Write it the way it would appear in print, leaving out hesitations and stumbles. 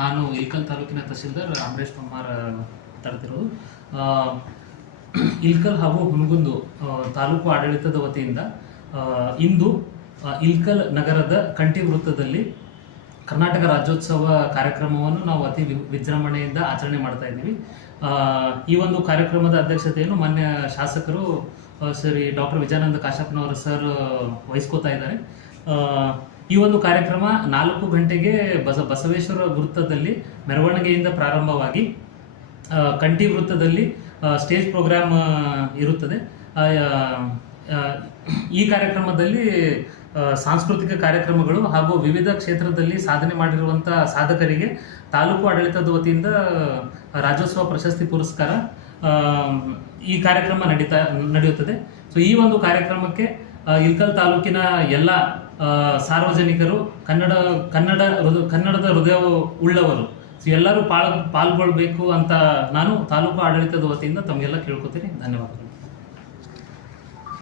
ನಾನು ಇಲ್ಕಲ್ ತಾಲೂಕಿನ ತಹಸೀಲ್ದಾರ್ ಅಮರೇಶ್ ಪಮ್ಮಾರ್ ಮಾತಾಡ್ತಿರೋದು. ಇಲ್ಕಲ್ ಹಾಗೂ ಹುನಗುಂದ ತಾಲೂಕು ಆಡಳಿತದ ವತಿಯಿಂದ ಇಂದು ಇಲ್ಕಲ್ ನಗರದ ಕಂಠಿ ವೃತ್ತದಲ್ಲಿ ಕರ್ನಾಟಕ ರಾಜ್ಯೋತ್ಸವ ಕಾರ್ಯಕ್ರಮವನ್ನು ನಾವು ಅತಿ ವಿಜೃಂಭಣೆಯಿಂದ ಆಚರಣೆ ಮಾಡ್ತಾ ಇದ್ದೀವಿ. ಈ ಒಂದು ಕಾರ್ಯಕ್ರಮದ ಅಧ್ಯಕ್ಷತೆಯನ್ನು ಮಾನ್ಯ ಶಾಸಕರು ಶ್ರೀ ಡಾಕ್ಟರ್ ವಿಜಯಾನಂದ ಕಾಶಪ್ಪನವರ ಸರ್ ವಹಿಸ್ಕೋತಾ ಇದ್ದಾರೆ. ಈ ಒಂದು ಕಾರ್ಯಕ್ರಮ 4 ಗಂಟೆಗೆ ಬಸವೇಶ್ವರ ವೃತ್ತದಲ್ಲಿ ಮೆರವಣಿಗೆಯಿಂದ ಪ್ರಾರಂಭವಾಗಿ ಕಂಠಿ ವೃತ್ತದಲ್ಲಿ ಸ್ಟೇಜ್ ಪ್ರೋಗ್ರಾಮ್ ಇರುತ್ತದೆ. ಈ ಕಾರ್ಯಕ್ರಮದಲ್ಲಿ ಸಾಂಸ್ಕೃತಿಕ ಕಾರ್ಯಕ್ರಮಗಳು ಹಾಗೂ ವಿವಿಧ ಕ್ಷೇತ್ರದಲ್ಲಿ ಸಾಧನೆ ಮಾಡಿರುವಂಥ ಸಾಧಕರಿಗೆ ತಾಲೂಕು ಆಡಳಿತದ ವತಿಯಿಂದ ರಾಜ್ಯೋತ್ಸವ ಪ್ರಶಸ್ತಿ ಪುರಸ್ಕಾರ ಈ ಕಾರ್ಯಕ್ರಮ ನಡೆಯುತ್ತದೆ. ಸೊ ಈ ಒಂದು ಕಾರ್ಯಕ್ರಮಕ್ಕೆ ಇಲ್ಕಲ್ ತಾಲೂಕಿನ ಎಲ್ಲ ಸಾರ್ವಜನಿಕರು ಕನ್ನಡದ ಹೃದಯ ಉಳ್ಳವರು ಎಲ್ಲರೂ ಪಾಲ್ಗೊಳ್ಬೇಕು ಅಂತ ನಾನು ತಾಲೂಕು ಆಡಳಿತದ ವತಿಯಿಂದ ತಮಗೆಲ್ಲ ಕೇಳ್ಕೊತೀನಿ. ಧನ್ಯವಾದಗಳು.